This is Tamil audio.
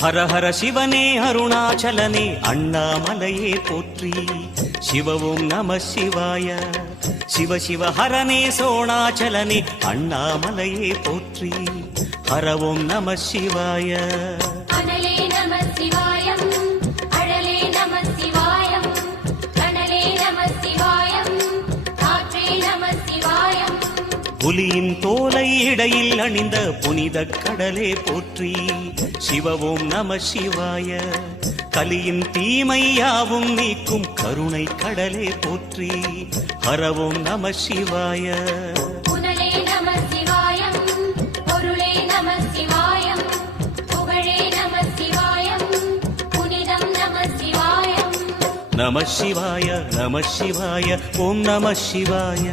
ஹர ஹர சிவனே அருணாச்சலனே அண்ணாமலையே போற்றி. சிவ ஓம் நம சிவாய. சிவ சிவ ஹரனே சோணாச்சலனே அண்ணாமலையே போற்றி. ஹர ஓம் நம சிவாய. அனலே நம சிவாயம், அழலே நம சிவாயம், கனலே நம சிவாயம், காற்றே நம சிவாயம். புலியின் தோலை இடையில் அணிந்த புனித கடலே போற்றி. சிவ ஓம் நம சிவாய. கலியின் தீமை யாவும் நீக்கும் கருணை கடலே போற்றி. ஹர ஓம் நம சிவாய. புனலே நம சிவாயம், பொருளே நம சிவாயம், புகழே நம சிவாயம், புனிதம் நம சிவாயம். நம சிவாய நம சிவாய ஓம் நம சிவாய.